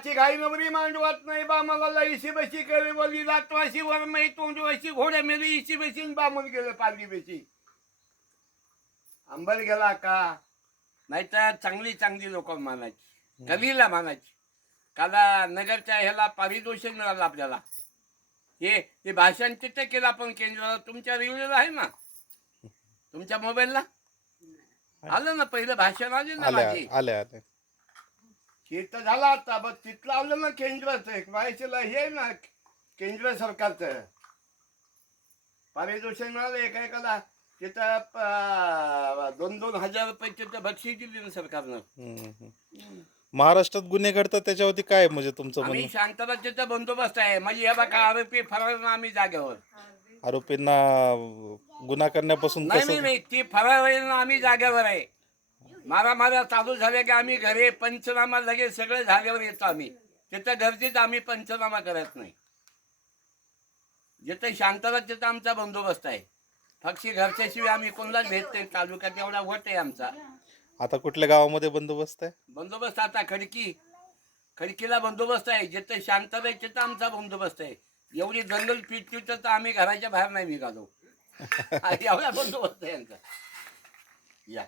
बाची घाई नवरी मांडवत नाही बा मला इशी बशी केली बोली लाटवाशी वर नाही तोंडवाशी घोड्या मेली इशी बशी बामून गेलं पालवी बशी अंबल गेला का नाहीतर चांगली चांगली लोक मानायची कवीला मानायची काला नगरच्या ह्याला पारितोषिक मिळालं आपल्याला हे भाषण तिथे केलं आपण केंद्र तुमच्या रिव्ह्यूला आहे ना तुमच्या मोबाईलला आलं ना पहिलं भाषण आले ना माझी आले तर झाला आता बघ तिथलं आलं ना केंद्राचं एक माहितीला हे ना केंद्र सरकारचं पारितोषिक मिळालं एका तिथं 2,000 रुपये तिथं बक्षीस दिली ना सरकारनं. महाराष्ट्रात गुन्हे घडतात त्याच्यावरती काय म्हणजे तुमचं आम्ही म्हणणं? शांततेचा बंदोबस्त आहे म्हणजे हे बघा आरोपी फरार आम्ही जागेवर आरोपींना गुन्हा करण्यापासून नाही ती फरार होईल ना आम्ही जागेवर आहे. मारा चालू झाले की आम्ही घरी पंचनामा लगेच सगळे झाल्यावर येतो आम्ही तिथं गर्दीत आम्ही पंचनामा करत नाही. जिथे शांतता तिथं आमचा बंदोबस्त आहे. फक्त घरच्याशिवाय आम्ही कोणालाच भेट नाही. तालुक्यात एवढा वट आहे आमचा. आता कुठल्या गावामध्ये बंदोबस्त आहे? बंदोबस्त आता खडकीला बंदोबस्त आहे. जिथे शांतता आहे तिथं आमचा बंदोबस्त आहे. एवढी दंगल पिटली तर आम्ही घराच्या बाहेर नाही निघालो. एवढा बंदोबस्त आहे यांचा. या